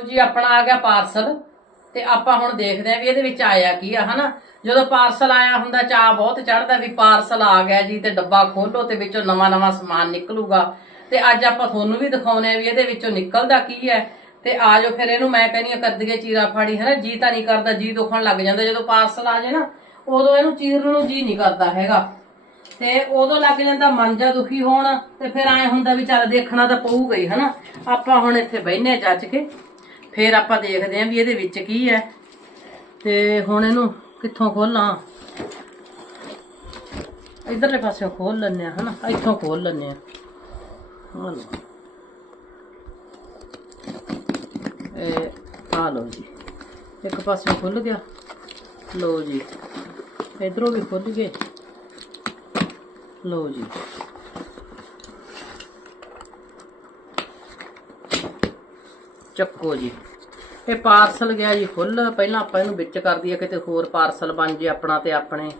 ਲਓ ਜੀ ਆਪਣਾ ਆ ਗਿਆ ਪਾਰਸਲ ਤੇ ਆਪਾਂ ਹੁਣ ਦੇਖਦੇ ਆਂ ਵੀ ਇਹਦੇ ਵਿੱਚ ਆਇਆ ਕੀ ਆ, ਹਨਾ? ਜਦੋਂ ਪਾਰਸਲ ਆਇਆ ਹੁੰਦਾ ਚਾਹ ਬਹੁਤ ਚੜਦਾ ਵੀ ਪਾਰਸਲ ਆ ਗਿਆ ਜੀ ਤੇ ਡੱਬਾ ਖੋਲੋ ਤੇ ਵਿੱਚੋਂ ਨਵਾਂ ਨਵਾਂ ਸਮਾਨ ਨਿਕਲੂਗਾ। ਤੇ ਅੱਜ ਆਪਾਂ ਤੁਹਾਨੂੰ ਵੀ ਦਿਖਾਉਨੇ ਆ ਵੀ ਇਹਦੇ ਵਿੱਚੋਂ ਨਿਕਲਦਾ ਕੀ ਹੈ। ਤੇ ਆ ਜਾਓ ਫਿਰ ਇਹਨੂੰ ਮੈਂ ਕਹਿੰਦੀ ਆ ਕਰਦੀਏ ਚੀਰਾ ਫਾੜੀ, ਹਨਾ? ਜੀ ਤਾਂ ਨਹੀਂ ਕਰਦਾ, ਜੀ ਦੁਖਣ ਲੱਗ ਜਾਂਦਾ। ਜਦੋਂ ਪਾਰਸਲ ਆ ਜਾਏ ਨਾ, ਉਦੋਂ ਇਹਨੂੰ ਚੀਰਨ ਨੂੰ ਜੀ ਨਹੀਂ ਕਰਦਾ ਹੈਗਾ। ਤੇ ਉਦੋਂ ਲੱਗ ਜਾਂਦਾ ਮਨ ਜਾ ਦੁਖੀ ਹੋਣ ਤੇ ਫਿਰ ਐ ਹੁੰਦਾ ਵੀ ਚੱਲ ਦੇਖਣਾ ਤਾਂ ਪਊਗਾ ਹੀ, ਹਨਾ? ਆਪਾਂ ਹੁਣ ਇੱਥੇ ਬਹਿਨੇ ਜੱਜ ਕੇ। ਫਿਰ ਆਪਾਂ ਦੇਖਦੇ ਆਂ ਵੀ ਇਹਦੇ ਵਿੱਚ ਕੀ ਹੈ ਤੇ ਹੁਣ ਇਹਨੂੰ ਕਿੱਥੋਂ ਖੋਲਾਂ? ਇਧਰਲੇ ਪਾਸਿਓਂ ਖੋਲ ਲੈਣੇ ਆ, ਹਨਾ? ਇੱਥੋਂ ਖੋਲ ਲੈਣੇ ਆ। ਹਾਂ ਲਓ। ਇਹ ਆ ਲਓ ਜੀ। ਇੱਕ ਪਾਸਿਓਂ ਖੁੱਲ ਗਿਆ। ਲਓ ਜੀ। ਇਧਰੋਂ ਵੀ ਖੁੱਲ ਗਏ। ਲਓ ਜੀ। ਚੱਕੋ ਜੀ। ਇਹ ਪਾਰਸਲ ਗਿਆ ਜੀ ਫੁੱਲ। ਪਹਿਲਾਂ ਆਪਾਂ ਇਹਨੂੰ ਵਿੱਚ ਕਰ ਦਈਏ, ਕਿਤੇ ਹੋਰ ਪਾਰਸਲ ਬਣ ਜੇ ਆਪਣਾ ਤੇ ਆਪਣੇ।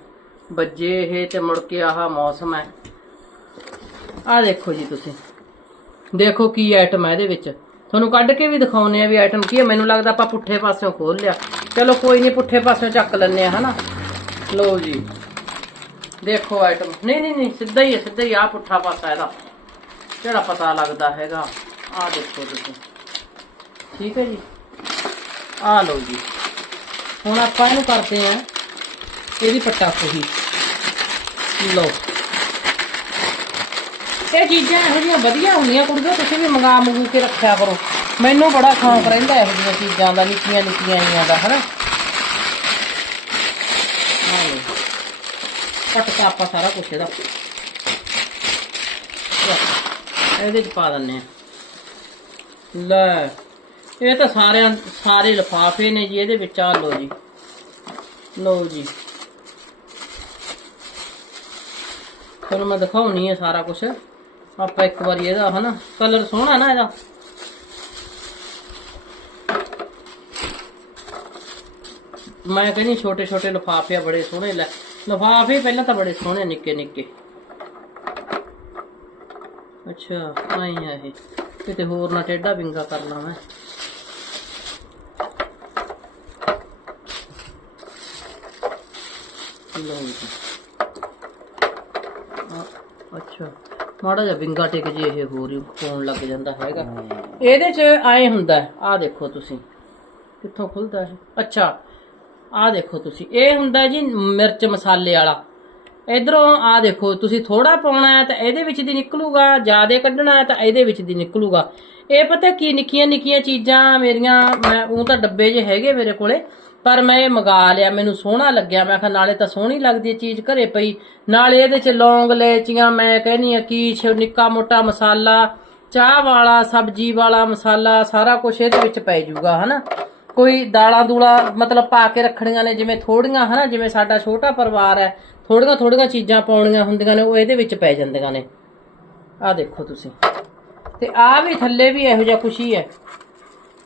ਵੱਜੇ ਇਹ ਤੇ ਮੁੜ ਕੇ ਆਹ ਮੌਸਮ ਹੈ। ਆਹ ਦੇਖੋ ਜੀ ਤੁਸੀਂ। ਦੇਖੋ ਕੀ ਆਈਟਮ ਹੈ ਇਹਦੇ ਵਿੱਚ। ਤੁਹਾਨੂੰ ਕੱਢ ਕੇ ਵੀ ਦਿਖਾਉਨੇ ਆ ਵੀ ਆਈਟਮ ਕੀ ਹੈ। ਮੈਨੂੰ ਲੱਗਦਾ ਆਪਾਂ ਪੁੱਠੇ ਪਾਸਿਓਂ ਖੋਲ ਲਿਆ। ਚਲੋ ਕੋਈ ਨਹੀਂ, ਪੁੱਠੇ ਪਾਸਿਓਂ ਚੱਕ ਲੈਨੇ ਆ ਹਨਾ? ਲਓ ਜੀ। ਦੇਖੋ ਆਈਟਮ ਨਹੀਂ ਨਹੀਂ ਨਹੀਂ, ਸਿੱਧਾ ਹੀ ਹੈ, ਸਿੱਧਾ ਹੀ ਆ ਪੁੱਠਾ ਪਾਸਾ ਇਹਦਾ। ਜਿਹੜਾ ਪਤਾ ਲੱਗਦਾ ਹੈਗਾ। ਆ ਦੇਖੋ ਤੁਸੀਂ। ਠੀਕ ਹੈ ਜੀ? ਆ ਲਓ ਜੀ। ਹੁਣ ਆਪਾਂ ਇਹਨੂੰ ਕਰਦੇ ਆ ਇਹਦੀ ਪੱਟਾ ਖੋਹੀ ਲਓ। ਇਹ ਚੀਜ਼ਾਂ ਇਹੋ ਜਿਹੀਆਂ ਵਧੀਆ ਹੁੰਦੀਆਂ ਕੁੜੀਆਂ ਤੁਸੀਂ ਵੀ ਮੰਗਾ ਮੰਗੂ ਕੇ ਰੱਖਿਆ ਕਰੋ। ਮੈਨੂੰ ਬੜਾ ਸ਼ੌਂਕ ਰਹਿੰਦਾ ਇਹੋ ਜਿਹੀਆਂ ਚੀਜ਼ਾਂ ਦਾ, ਨਿੱਕੀਆਂ ਨਿੱਕੀਆਂ ਆਈਆਂ ਦਾ, ਹਨਾ? ਆ ਲਓ। ਆਪਾਂ ਸਾਰਾ ਕੁਛ ਇਹਦਾ ਇਹਦੇ ਚ ਪਾ ਦਿੰਨੇ ਆ ਲੈ। ਇਹ ਤਾਂ ਸਾਰਿਆਂ, ਸਾਰੇ ਲਫਾਫੇ ਨੇ ਜੀ, ਇਹਦੇ ਵਿੱਚ ਆ ਲਓ ਜੀ। ਲਓ ਜੀ। ਤੁਹਾਨੂੰ ਮੈਂ ਦਿਖਾਉਣੀ ਹੈ ਸਾਰਾ ਕੁਝ ਆਪਾਂ ਇੱਕ ਵਾਰੀ ਇਹਦਾ, ਹਨਾ, ਕਲਰ ਸੋਹਣਾ ਨਾ ਇਹਦਾ। ਮੈਂ ਕਹਿੰਦੀ ਛੋਟੇ ਛੋਟੇ ਲਫਾਫੇ ਬੜੇ ਸੋਹਣੇ। ਲੈ, ਲਫਾਫੇ ਪਹਿਲਾਂ ਤਾਂ ਬੜੇ ਸੋਹਣੇ ਨਿੱਕੇ ਨਿੱਕੇ ਅੱਛਾ, ਆਈ ਆ ਇਹ। ਕਿਤੇ ਹੋਰ ਨਾ ਟੇਡਾ ਵਿੰਗਾ ਕਰਨਾ ਮੈਂ। ਲਓ ਜੀ ਆ- ਅੱਛਾ। ਮਾੜਾ ਜਿਹਾ ਵਿੰਗਾ ਟਿਕ ਜੇ ਇਹ ਹੋਰ ਹੀ ਹੋਣ ਲੱਗ ਜਾਂਦਾ ਹੈਗਾ। ਇਹਦੇ ਚ ਆਏ ਹੁੰਦਾ ਆ ਦੇਖੋ ਤੁਸੀਂ। ਕਿੱਥੋਂ ਖੁੱਲਦਾ ਹੈ ਅੱਛਾ ਆ ਦੇਖੋ ਤੁਸੀਂ। ਇਹ ਹੁੰਦਾ ਜੀ ਮਿਰਚ ਮਸਾਲੇ ਵਾਲਾ। ਇਧਰੋਂ ਆ ਦੇਖੋ, ਤੁਸੀਂ ਥੋੜਾ ਪਾਉਣਾ ਹੈ ਤਾਂ ਇਹਦੇ ਵਿੱਚ ਦੀ ਨਿਕਲੂਗਾ, ਜ਼ਿਆਦਾ ਕੱਢਣਾ ਹੈ ਤਾਂ ਇਹਦੇ ਵਿੱਚ ਦੀ ਨਿਕਲੂਗਾ। ਇਹ ਪਤਾ ਕੀ ਨਿੱਕੀਆਂ ਨਿੱਕੀਆਂ ਚੀਜ਼ਾਂ ਮੇਰੀਆਂ, ਮੈਂ ਉਹ ਤਾਂ ਡੱਬੇ ਜੇ ਹੈਗੇ ਮੇਰੇ ਕੋਲੇ, ਪਰ ਮੈਂ ਇਹ ਮੰਗਾ ਲਿਆ, ਮੈਨੂੰ ਸੋਹਣਾ ਲੱਗਿਆ। ਮੈਂ ਕਿਹਾ, ਨਾਲੇ ਤਾਂ ਸੋਹਣੀ ਲੱਗਦੀ ਹੈ ਚੀਜ਼ ਘਰੇ ਪਈ। ਨਾਲੇ ਇਹਦੇ ਚ ਲੌਂਗ ਲੈਚੀਆਂ ਮੈਂ ਕਹਿੰਨੀ ਆ ਕੀ ਛ- ਨਿੱਕਾ ਮੋਟਾ ਮਸਾਲਾ, ਚਾਹ ਵਾਲਾ, ਸਬਜ਼ੀ ਵਾਲਾ ਮਸਾਲਾ, ਸਾਰਾ ਕੁਝ ਇਹਦੇ ਵਿੱਚ ਪੈ ਜਾਊਗਾ, ਹਨਾ? ਕੋਈ ਦਾਲਾਂ ਦੂਲਾ ਮਤਲਬ ਪਾ ਕੇ ਰੱਖਣੀਆਂ ਨੇ, ਜਿਵੇਂ ਥੋੜੀਆਂ, ਹਨਾ, ਜਿਵੇਂ ਸਾਡਾ ਛੋਟਾ ਪਰਿਵਾਰ ਹੈ, ਥੋੜੀਆਂ ਥੋੜੀਆਂ ਚੀਜ਼ਾਂ ਪਾਉਣੀਆਂ ਹੁੰਦੀਆਂ ਨੇ, ਉਹ ਇਹਦੇ ਵਿੱਚ ਪੈ ਜਾਂਦੀਆਂ ਨੇ। ਆਹ ਦੇਖੋ ਤੁਸੀਂ। ਤੇ ਆਹ ਵੀ ਥੱਲੇ ਵੀ ਇਹੋ ਜਿਹਾ ਕੁਛ ਹੀ ਹੈ।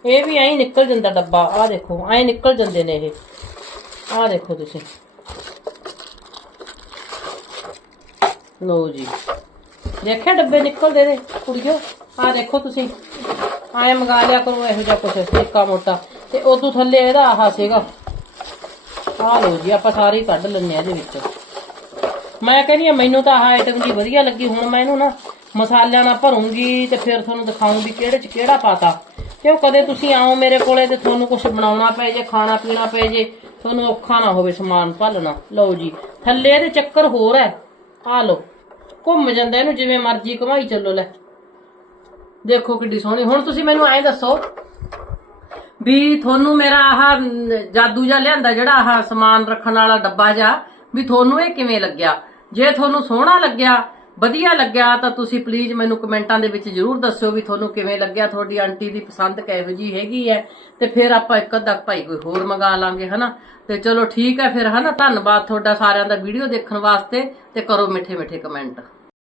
ਇਹ ਵੀ ਐਂ ਨਿਕਲ ਜਾਂਦਾ ਡੱਬਾ। ਆਹ ਦੇਖੋ, ਐਂ ਨਿਕਲ ਜਾਂਦੇ ਨੇ ਇਹ। ਆਹ ਦੇਖੋ ਤੁਸੀਂ। ਲਓ ਜੀ। ਦੇਖਿਆ ਡੱਬੇ ਨਿਕਲਦੇ ਨੇ, ਕੁੜੀਓ? ਆਹ ਦੇਖੋ ਤੁਸੀਂ। ਐਂ ਮੰਗਾ ਲਿਆ ਕਰੋ ਇਹੋ ਜਿਹਾ ਕੁਛ, ਨਿੱਕਾ ਮੋਟਾ। ਤੇ ਉਦੋਂ ਥੱਲੇ ਇਹਦਾ ਆਹ ਸੀਗਾ। ਆਹ ਲਓ ਜੀ, ਆਪਾਂ ਸਾਰੇ ਹੀ ਕੱਢ ਲੈਣੇ ਆ ਇਹਦੇ ਵਿੱਚ। ਮੈਂ ਕਹਿੰਦੀ ਆ ਮੈਨੂੰ ਤਾਂ ਆਹ ਆਈਟਮ ਜੀ ਵਧੀਆ ਲੱਗੀ। ਹੁਣ ਮੈਂ ਇਹਨੂੰ ਨਾ ਮਸਾਲਿਆਂ ਨਾਲ ਭਰੂੰਗੀ ਤੇ ਫਿਰ ਤੁਹਾਨੂੰ ਦਿਖਾਉਂਗੀ ਕਿਹੜੇ ਚ ਕਿਹੜਾ ਪਾਤਾ। ਕਿਉਂ ਕਦੇ ਤੁਸੀਂ ਆਓ ਮੇਰੇ ਕੋਲੇ ਤੇ ਤੁਹਾਨੂੰ ਕੁਝ ਬਣਾਉਣਾ ਪਏ ਜੇ, ਖਾਣਾ ਪੀਣਾ ਪਏ ਜੇ, ਤੁਹਾਨੂੰ ਔਖਾ ਨਾ ਹੋਵੇ ਸਮਾਨ ਭਾਲਣਾ। ਲਓ ਜੀ, ਥੱਲੇ ਇਹਦੇ ਚੱਕਰ ਹੋਰ ਹੈ। ਆ ਲਓ, ਘੁੰਮ ਜਾਂਦਾ ਇਹਨੂੰ ਜਿਵੇਂ ਮਰਜ਼ੀ, ਘੁਮਾਈ ਚੱਲੋ ਲੈ। ਦੇਖੋ ਕਿੱਡੀ ਸੋਹਣੀ। ਹੁਣ ਤੁਸੀਂ ਮੈਨੂੰ ਐਂ ਦੱਸੋ ਵੀ ਤੁਹਾਨੂੰ ਮੇਰਾ ਆਹ ਜਾਦੂ ਜਿਹਾ ਲਿਆਂਦਾ ਜਿਹੜਾ ਆਹ ਸਮਾਨ ਰੱਖਣ ਵਾਲਾ ਡੱਬਾ ਜਿਹਾ, ਵੀ ਤੁਹਾਨੂੰ ਇਹ ਕਿਵੇਂ ਲੱਗਿਆ? ਜੇ ਤੁਹਾਨੂੰ ਸੋਹਣਾ ਲੱਗਿਆ, ਵਧੀਆ ਲੱਗਿਆ, ਤਾਂ ਤੁਸੀਂ ਪਲੀਜ਼ ਮੈਨੂੰ ਕਮੈਂਟਾਂ ਦੇ ਵਿੱਚ ਜਰੂਰ ਦੱਸਿਓ ਵੀ ਤੁਹਾਨੂੰ ਕਿਵੇਂ ਲੱਗਿਆ। ਤੁਹਾਡੀ ਆਂਟੀ ਦੀ ਪਸੰਦ ਕਿਹੋ ਜੀ ਹੈਗੀ ਹੈ, ਤੇ ਫਿਰ ਆਪਾਂ ਇੱਕ ਅੱਧਾ ਭਾਈ ਕੋਈ ਹੋਰ ਮੰਗਾ ਲਾਂਗੇ, ਹਨਾ? ਤੇ ਚਲੋ ਠੀਕ ਹੈ ਫਿਰ, ਹਨਾ? ਧੰਨਵਾਦ ਤੁਹਾਡਾ ਸਾਰਿਆਂ ਦਾ ਵੀਡੀਓ ਦੇਖਣ ਵਾਸਤੇ, ਤੇ ਕਰੋ ਮਿੱਠੇ ਮਿੱਠੇ ਕਮੈਂਟ।